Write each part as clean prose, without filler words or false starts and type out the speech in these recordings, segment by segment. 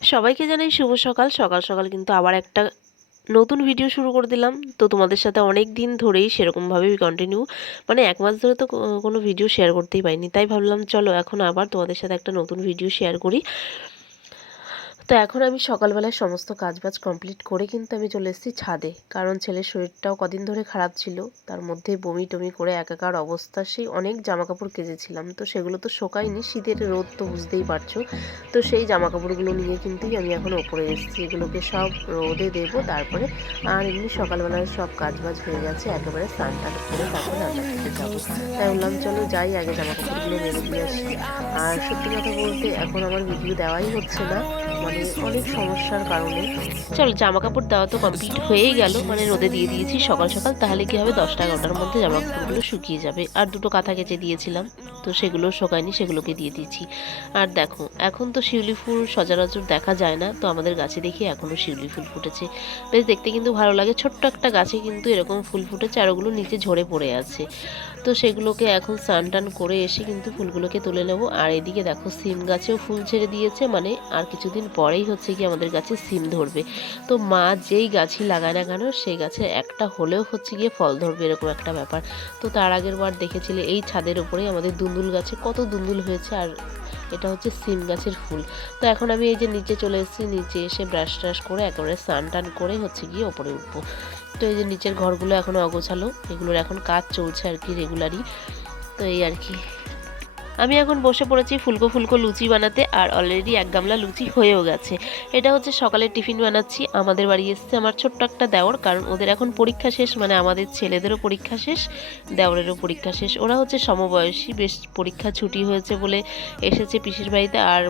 সবাইকে জানাই শুভ সকাল। সকাল সকাল কিন্তু আবার একটা নতুন ভিডিও শুরু করে দিলাম। তো তোমাদের সাথে অনেক দিন ধরেই সেরকমভাবেই কন্টিনিউ, মানে 1 মাস ধরে তো কোনো ভিডিও শেয়ার করতেই পারিনি। তাই ভাবলাম চলো এখন আবার তোমাদের সাথে একটা নতুন ভিডিও শেয়ার করি। তো এখন আমি সকালবেলায় সমস্ত কাজবাজ কমপ্লিট করে কিন্তু আমি চলে এসেছি ছাদে, কারণ ছেলের শরীরটাও কদিন ধরে খারাপ ছিল। তার মধ্যে বমি টমি করে একাকার অবস্থা, সেই অনেক জামাকাপড় কেচেছিলাম, তো সেগুলো তো শোকায়নি, শীতের রোদ তো বুঝতেই পারছো। তো সেই জামাকাপড়গুলো নিয়ে কিন্তু আমি এখন ওপরে এসেছি, এগুলোকে সব রোদে দেবো তারপরে। আর এমনি সকালবেলায় সব কাজবাজ হয়ে গেছে, একেবারে স্নান টান করে তারপরে রান্না করতে যাবো। তাই বললাম চলো যাই, আগে জামাকাপড়গুলো মেরে দিয়ে আসি। আর সত্যি কথা বলতে এখন আমার ভিডিও দেওয়াই হচ্ছে না, মানে অনেক সমস্যার কারণে। চল জামা কাপড় দেওয়া তো কমপ্লিট হয়েই গেল, মানে রোদে দিয়ে দিয়েছি সকাল সকাল। তাহলে কি হবে, 10টা 11টার মধ্যে জামা কাপড়গুলো শুকিয়ে যাবে। আর দুটো কাঁথা কেচে দিয়েছিলাম, তো সেগুলো শোকায়নি, সেগুলোকে দিয়ে দিয়েছি। আর দেখো এখন তো শিউলি ফুল সচরাচর দেখা যায় না, তো আমাদের গাছে দেখি এখনও শিউলি ফুল ফুটেছে। বেশ দেখতে কিন্তু ভালো লাগে, ছোট্ট একটা গাছে কিন্তু এরকম ফুল ফুটেছে, আর ওগুলো নিচে ঝরে পড়ে আছে। তো সেগুলোকে এখন স্নান টান করে এসে কিন্তু ফুলগুলোকে তুলে নেব। আর এদিকে দেখো সিম গাছেও ফুল ছেড়ে দিয়েছে, মানে আর কিছুদিন পরেই হচ্ছে কি আমাদের গাছে সিম ধরবে। তো মা যেই গাছই লাগায় না কেন সেই গাছে একটা হলেও হচ্ছে গিয়ে ফল ধরবে, এরকম একটা ব্যাপার। তো তার আগের বার দেখেছিলে এই ছাদের উপরেই আমাদের দুন্দুল গাছে কত দুন্দুল হয়েছে, আর এটা হচ্ছে সিম গাছের ফুল। তো এখন আমি এই যে নিচে চলে এসেছি, নিচে এসে ব্রাশ ট্রাশ করে একেবারে স্নান টান করে হচ্ছে গিয়ে ওপরে উঠবো। তো এই যে নিচের ঘরগুলো এখনও অগোছালো, এগুলোর এখন কাজ চলছে আর কি রেগুলারই। তো এই আর কি, আমি এখন বসে পড়েছি ফুলকো ফুলকো লুচি বানাতে, আর অলরেডি 1 গামলা লুচি হয়েও গেছে। এটা হচ্ছে সকালের টিফিন বানাচ্ছি। আমাদের বাড়ি এসছে আমার ছোট্ট একটা দেওর, কারণ ওদের এখন পরীক্ষা শেষ, মানে আমাদের ছেলেদেরও পরীক্ষা শেষ, দেওরেরও পরীক্ষা শেষ। ওরা হচ্ছে সমবয়সী, বেশ পরীক্ষা ছুটি হয়েছে বলে এসেছে পিসির বাড়িতে। আর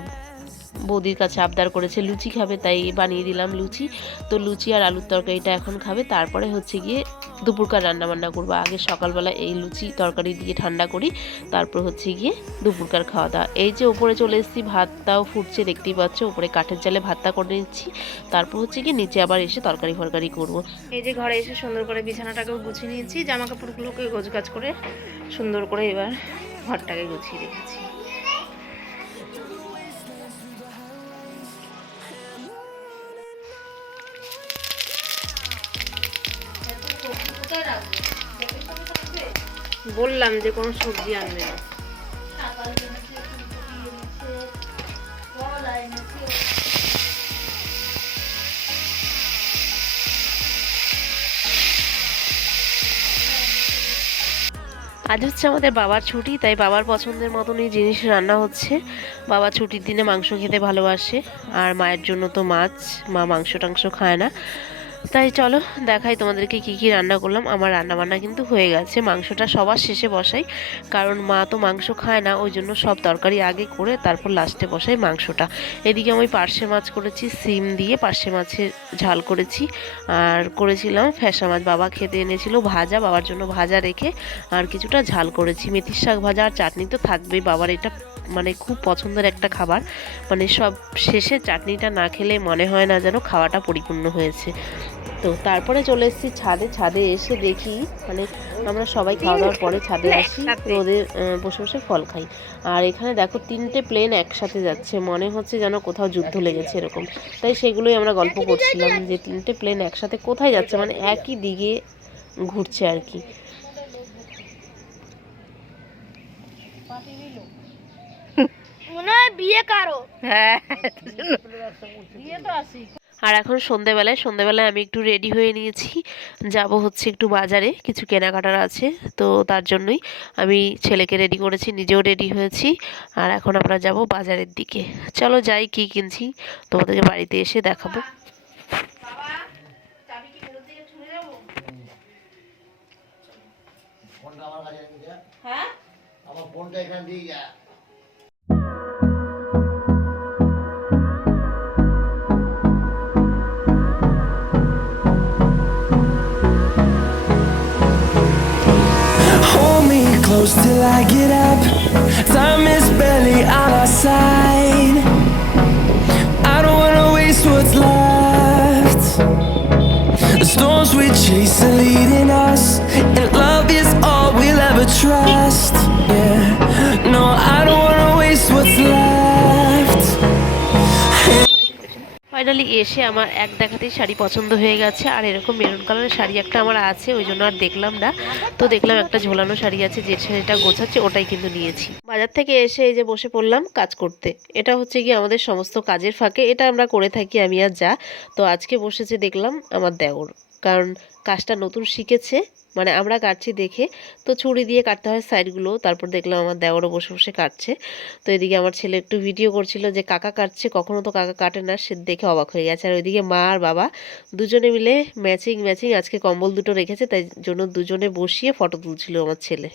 বৌদির কাছে আবদার করেছে লুচি খাবে, তাই বানিয়ে দিলাম লুচি। তো লুচি আর আলুর তরকারিটা এখন খাবে, তারপরে হচ্ছে গিয়ে দুপুরকার রান্নাবান্না করবো। আগে সকালবেলা এই লুচি তরকারি দিয়ে ঠান্ডা করি, তারপর হচ্ছে গিয়ে দুপুরকার খাওয়া দাওয়া। এই যে ওপরে চলে এসেছি, ভাতটাও ফুটছে দেখতেই পাচ্ছ, উপরে কাঠের জালে ভাতটা করে নিচ্ছি, তারপর হচ্ছে গিয়ে নিচে আবার এসে তরকারি ফরকারি করবো। এই যে ঘরে এসে সুন্দর করে বিছানাটাকেও গুছিয়ে নিয়েছি, জামা কাপড়গুলোকে গোছগাছ করে সুন্দর করে এবার ঘরটাকে গুছিয়ে রেখেছি। বললাম যে কোনো সবজি আনবে না। আজ হচ্ছে আমাদের বাবার ছুটি, তাই বাবার পছন্দের মতনই জিনিস রান্না হচ্ছে। বাবা ছুটির দিনে মাংস খেতে ভালোবাসে, আর মায়ের জন্য তো মাছ, মা মাংস টাংস খায় না। তাই চলো দেখাই তোমাদেরকে কি কি রান্না করলাম। আমার রান্না বান্না কিন্তু হয়ে গেছে, মাংসটা সবার শেষে বসাই, কারণ মা তো মাংস খায় না, ওই জন্য সব তরকারি আগে করে তারপর লাস্টে বসাই মাংসটা। এদিকে আমি পার্শে মাছ করেছি, সিম দিয়ে পার্শে মাছের ঝাল করেছি, আর করেছিলাম ফ্যাসা মাছ, বাবা খেতে এনেছিল ভাজা, বাবার জন্য ভাজা রেখে আর কিছুটা ঝাল করেছি। মেথির শাক ভাজা আর চাটনি তো থাকবেই, বাবার এটা মানে খুব পছন্দের একটা খাবার, মানে সব শেষে চাটনিটা না খেলে মনে হয় না যেন খাওয়াটা পরিপূর্ণ হয়েছে। তো তারপরে চলে এসেছি ছাদে। ছাদে এসে দেখি, মানে আমরা সবাই খাওয়া দাওয়ার পরে ছাদে আসি, রোদে বসে বসে ফল খাই। আর এখানে দেখো 3টে প্লেন একসাথে যাচ্ছে, মনে হচ্ছে যেন কোথাও যুদ্ধ লেগেছে এরকম। তাই সেগুলোই আমরা গল্প করছিলাম যে 3টে প্লেন একসাথে কোথায় যাচ্ছে, মানে একই দিকে ঘুরছে আর কি। বিয়ে কারো, হ্যাঁ বিয়ে তো আসি। আর এখন সন্ধেবেলায় আমি একটু রেডি হয়ে নিয়েছি, যাব হচ্ছে একটু বাজারে, কিছু কেনাকাটার আছে, তো তার জন্যই আমি ছেলেকে রেডি করেছি, নিজেও রেডি হয়েছি। আর এখন আমরা যাব বাজারের দিকে। চলো যাই, কি কিনছি তোমাদেরকে বাড়িতে এসে দেখাবো। হ্যাঁ আমার ফোনটা এখান দিয়ে যা। Close till I get up. Time is barely on our side. I don't wanna waste what's left. The storms we chase are leading us, and love is all we'll ever trust. Yeah, no, I don't wanna waste what's left. Finally এসে আমার এক দেখাতেই শাড়ি পছন্দ হয়ে গেছে, আর এরকম maroon কালারের শাড়ি একটা আমার আছে, ওই জন্য আর দেখলাম না। তো দেখলাম একটা ঝোলানো শাড়ি আছে, যে শাড়িটা গোছাচ্ছে ওটাই কিন্তু নিয়েছি। বাজার থেকে এসে এই যে বসে পড়লাম কাজ করতে। এটা হচ্ছে কি আমাদের সমস্ত কাজের ফাঁকে এটা আমরা করে থাকি আমি আর যা। তো আজকে বসেছে দেখলাম আমার দেওর, কারণ কাজটা নতুন শিখেছে, মানে আমরা কাটছি দেখে, তো ছুরি দিয়ে কাটতে হয় সাইডগুলো। তারপর দেখলাম আমার দেওরও বসে বসে কাটছে। তো এদিকে আমার ছেলে একটু ভিডিও করছিল যে কাকা কাটছে, কখনো তো কাকা কাটে না, সে দেখে অবাক হয়ে গেছে। আর ওইদিকে মা আর বাবা দুজনে মিলে ম্যাচিং ম্যাচিং আজকে কম্বল দুটো রেখেছে, তাই জন্য দুজনে বসিয়ে ফটো তুলছিল আমার ছেলে।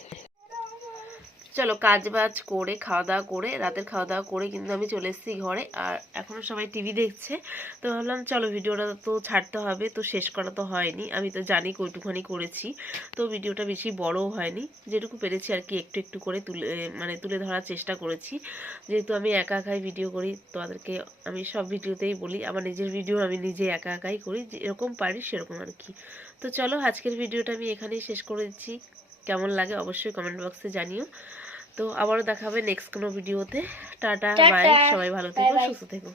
চলো কাজ বাজ করে খাওয়া দাওয়া করে রাতের খাওয়া দাওয়া করে কিন্তু আমি চলে এসেছি ঘরে, আর এখনও সবাই টিভি দেখছে। তো ভাবলাম চলো ভিডিওটা তো ছাড়তে হবে, তো শেষ করা তো হয়নি, আমি তো জানি কইটুখানি করেছি, তো ভিডিওটা বেশি বড়ও হয়নি, যেটুকু পেরেছি আর কি একটু একটু করে তুলে ধরার চেষ্টা করেছি। যেহেতু আমি একা একাই ভিডিও করি, তোমাদেরকে আমি সব ভিডিওতেই বলি আমার নিজের ভিডিও আমি নিজে একা একাই করি, যেরকম পারি সেরকম আর কি। তো চলো আজকের ভিডিওটা আমি এখানেই শেষ করে দিচ্ছি। কেমন লাগে অবশ্যই কমেন্ট বক্সে জানিও। তো আবারও দেখা হবে নেক্সট কোনো ভিডিওতে। টাটা বাই, সবাই ভালো থেকো, সুস্থ থেকো।